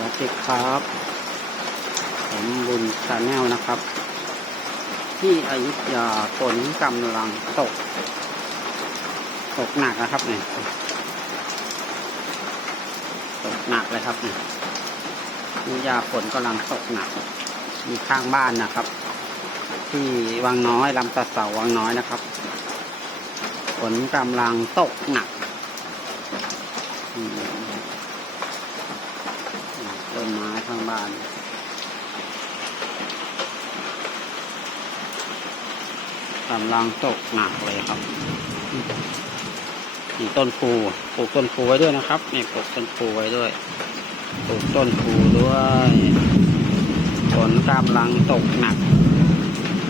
วัสดีครับผมบุญชาแนลนะครับ ที่อายุยาฝนกำลังตก ตกหนักนะครับเนี่ยตกหนักเลยครับเนี่ยอายุยาฝนกำลังตกหนัก มีข้างบ้านนะครับ ที่วังน้อยลำตะเสาวังน้อยนะครับฝนกำลังตกหนักอืม ต้นไม้ข้างบ้านกำลังตกหนักเลยครับนี่ต้นฟูปลูกต้นฟูไว้ด้วยนะครับนี่ปลูกต้นฟูไว้ด้วยปลูกต้นฟูด้วยฝนกำลังตกหนัก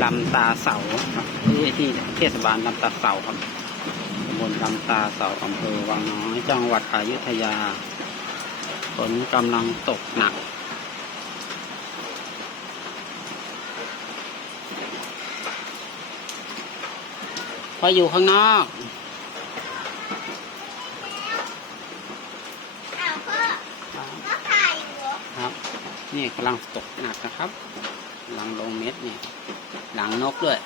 ลำตาเสาครับที่ที่เทศบาลลำตาเสาครับตำบลลำตาเสาอำเภอวังน้อยจังหวัดอยุธยา ฝนกำลังตกหนัก พออยู่ข้างนอกอ้าวพ่อพ่อถ่ายอยู่เหรอครับ นี่กำลังตกหนักนะครับกำลังลงเม็ดนี่หลังนกด้วย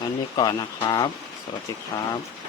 อันนี้ก่อนนะครับ สวัสดีครับ